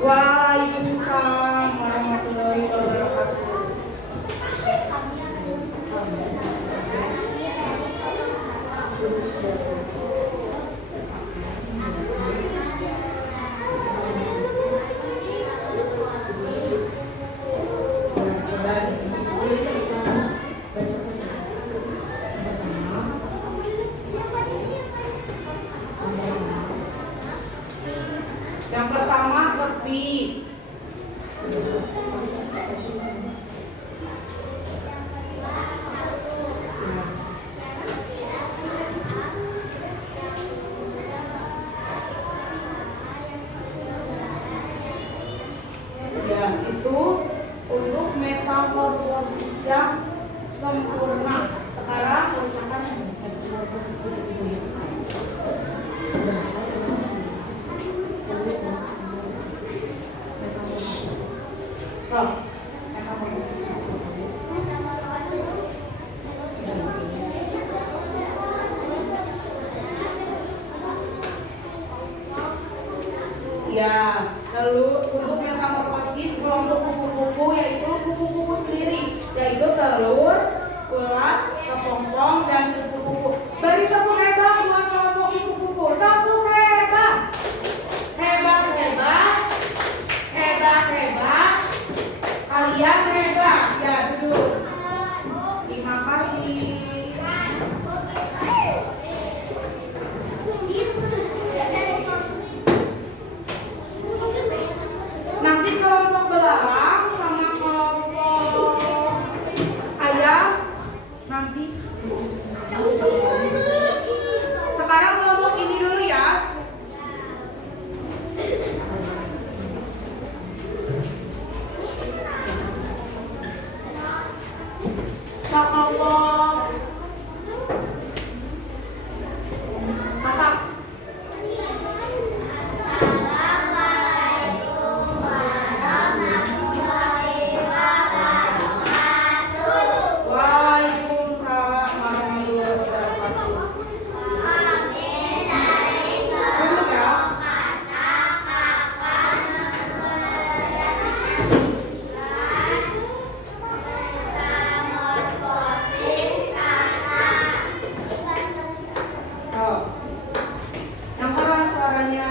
Waalaikumsalam warahmatullahi wabarakatuh. yang sempurna. Sekarang ucapkan metamorfosis kupu-kupu ya. So, metamorfosis kupu-kupu. Ya, lalu untuk metamorfosis kelompok kupu-kupu yaitu kupu-kupu sendiri, yaitu telur, ulat, kepompong, dan kupu-kupu. Beri tepuk hebat buat kelompok kupu-kupu. Tepuk hebat, hebat, hebat, hebat, hebat. Kalian hebat. Ya, duduk. Terima kasih. Nanti kelompok belalang sama kelompok ayam nanti. Sekarang kelompok ini dulu ya. Kelompok apa? Waalaikumsalam warahmatullahi wabarakatuh. Duduk ya. So, yang keras suaranya.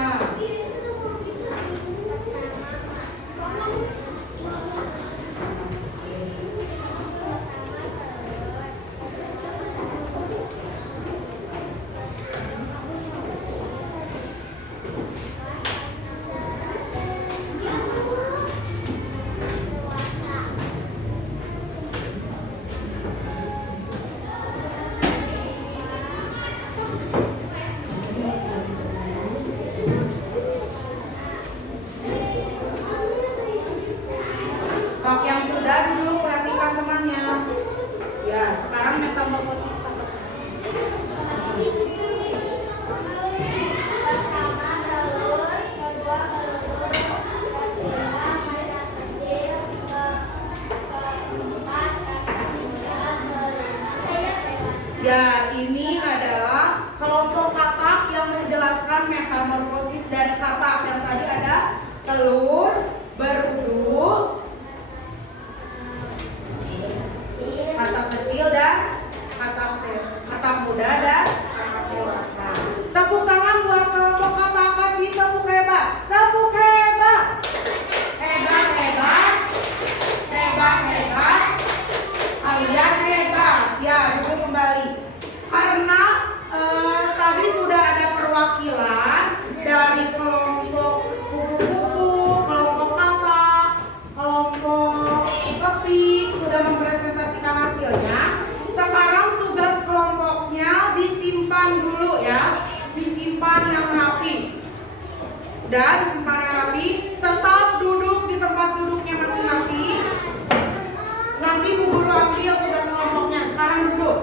Sok yang sudah duduk perhatikan temannya. Ya, sekarang metamorfosis tahap. Ya, ini adalah kelompok katak yang menjelaskan metamorfosis dari katak. Yang tadi ada telur, beruduk, katak kecil dan katak muda dan katak dewasa. Tepuk tangan buat kelompok katak, kasih tepuk hebat. Tepuk hebat. Hebat, hebat. Hebat, hebat. Kalian hebat. Ya, duduk kembali. Karena tadi sudah ada perwakilan dari kelompok kupu-kupu, kelompok katak, kelompok kepik sudah mempresentasikan hasilnya. Sekarang tugas kelompoknya disimpan dulu ya, disimpan yang rapi. Udah disimpan yang rapi, tetap duduk di tempat duduknya masing-masing. Nanti Bu Guru ambil tugas kelompoknya. Sekarang duduk.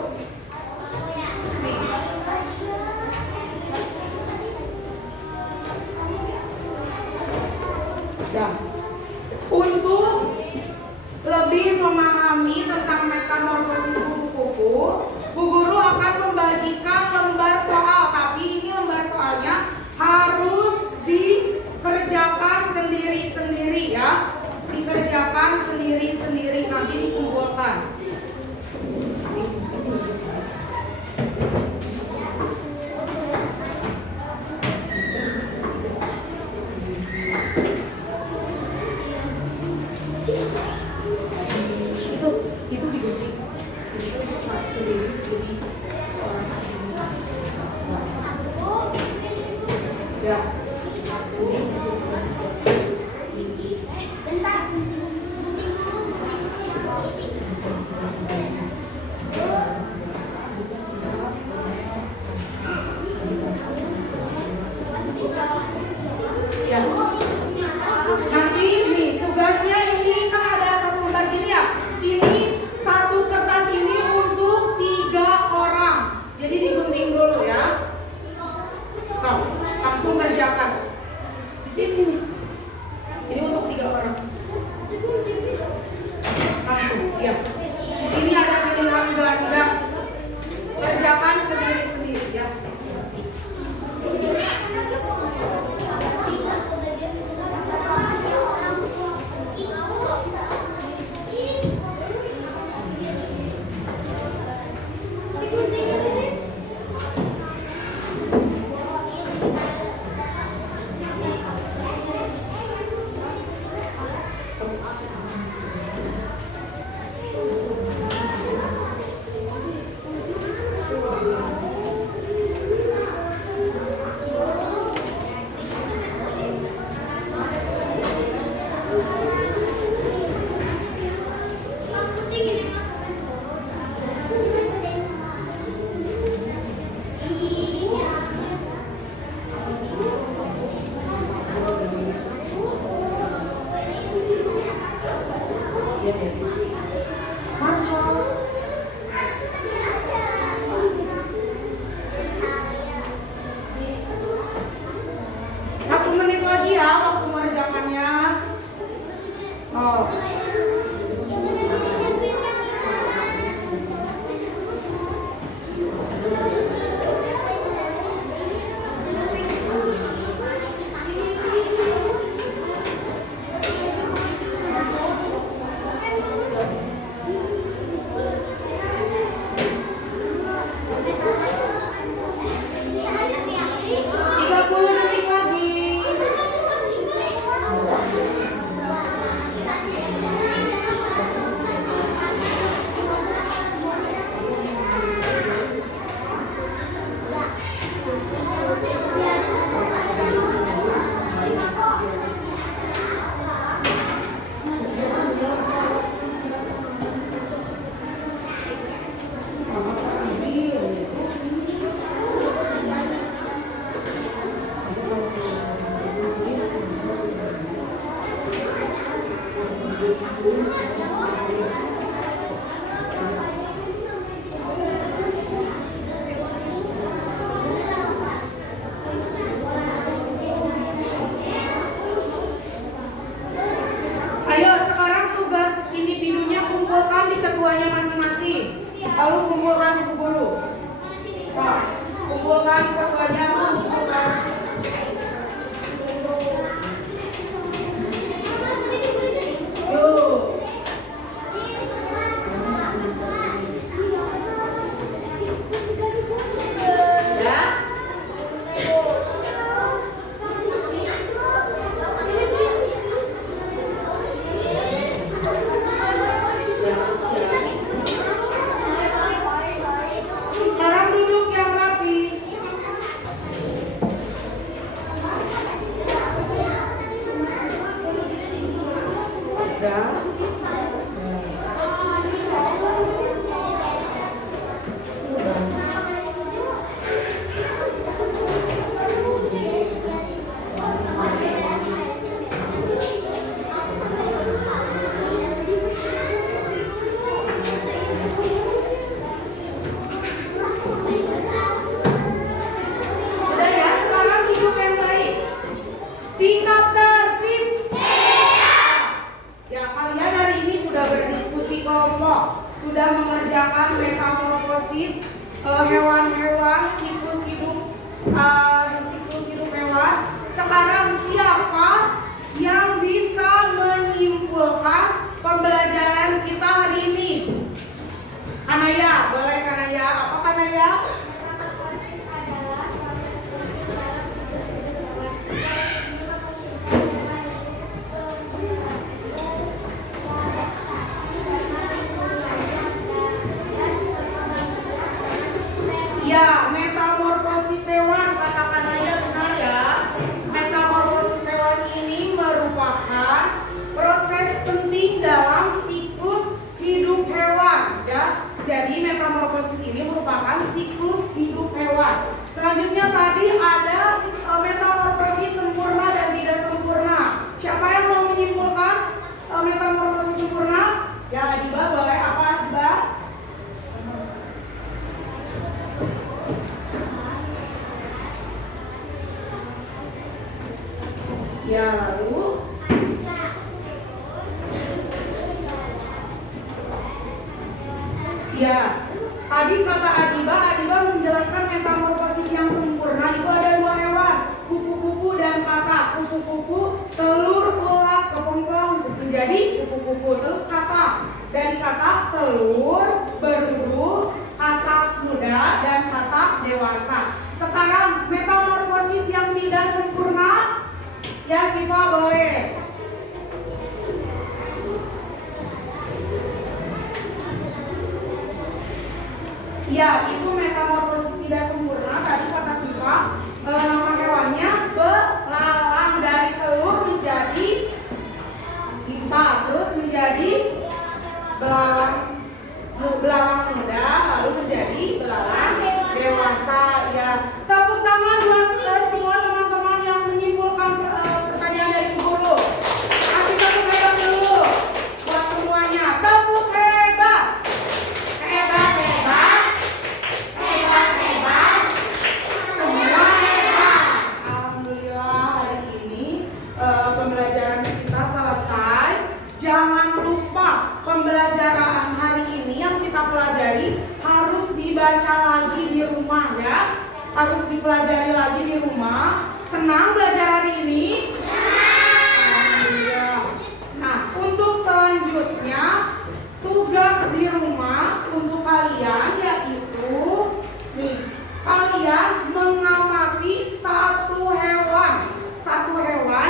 Nih. Ya. Untuk lebih memahami tentang metamorfosis kupu-kupu, Bu Guru akan membagikan lembar soal. Tapi ini lembar soalnya harus di Lalu kumpulkan buku guru. Nah, kumpulkan keduanya, kumpulkan. Yuk. Ya. Sekarang duduk yang rapi. Udah. Sudah ya, sekarang duduk yang baik. Sikap tertib. Ya, kalian hari ini sudah berdiskusi kelompok, sudah mengerjakan metamorfosis hewan-hewan, siklus hidup hewan. Sekarang siapa yang bisa menyimpulkan pembelajaran kita hari ini? Kanaya, boleh Kanaya? Apa Kanaya? Ya, metamorfosis hewan, kata Kanaya benar ya. Metamorfosis hewan ini merupakan proses penting dalam siklus hidup hewan ya. Jadi metamorfosis ini merupakan siklus hidup hewan. Selanjutnya tadi ada metamorfosis sempurna dan tidak sempurna. Siapa yang mau menyimpulkan metamorfosis sempurna? Ya, Adiba boleh. Apa Adiba? Ya, lalu ya, tadi kata Adiba menjelaskan metamorfosis yang sempurna itu ada dua hewan, kupu-kupu dan katak. Kupu-kupu telur, ulat, kepompong menjadi kupu-kupu. Terus katak, dari katak telur, berudu, katak muda dan katak dewasa. Sekarang metamorfosis yang tidak sempurna. Ya, Siva boleh. Ya, itu metamorfosis tidak sempurna. Tadi kata Siva, nama hewannya belalang, dari telur menjadi unta, terus menjadi belalang muda, lalu menjadi belalang dewasa. Ya, tepuk tangan buat semua teman-teman yang menyimpulkan pertanyaan dari guru. Kasih tepuk hebat dulu buat semuanya. Tepuk hebat. Hebat, hebat. Hebat, hebat. Semua hebat. Alhamdulillah hari ini pembelajaran kita selesai. Jangan lupa pembelajaran hari ini yang kita pelajari harus dibaca lagi di rumah ya. Harus dipelajari lagi di rumah. Senang belajar hari ini? Alhamdulillah. Nah, untuk selanjutnya tugas di rumah untuk kalian yaitu nih, kalian mengamati satu hewan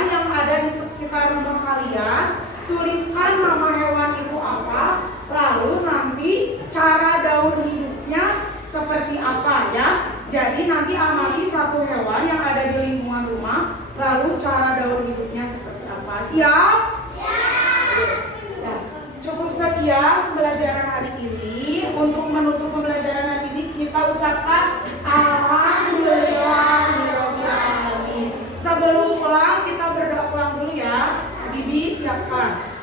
yang ada di sekitar rumah kalian. Tuliskan nama hewan itu apa, lalu nanti cara daur hidupnya seperti apa ya. Jadi nanti amati satu hewan yang ada di lingkungan rumah, lalu cara daur hidupnya seperti apa. Siap? Ya, cukup sekian pembelajaran hari ini. Untuk menutup pembelajaran hari ini kita ucapkan Alhamdulillahirabbil alamin. Sebelum pulang kita berdoa pulang dulu ya. Bibi siapkan.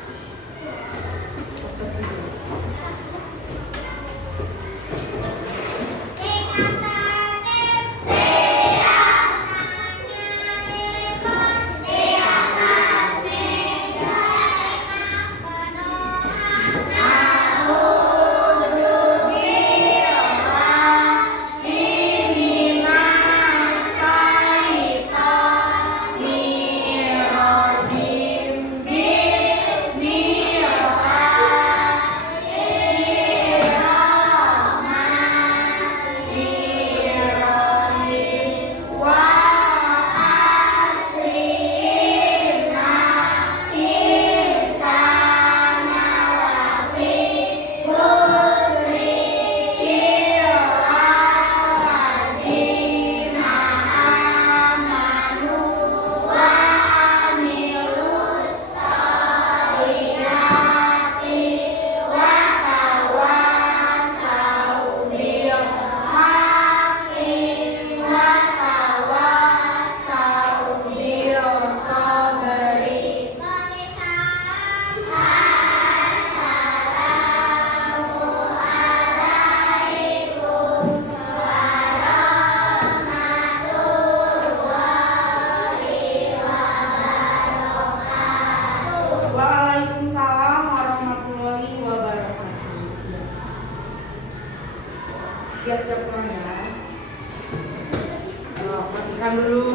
Siap-siap pulang ya. Matikan dulu.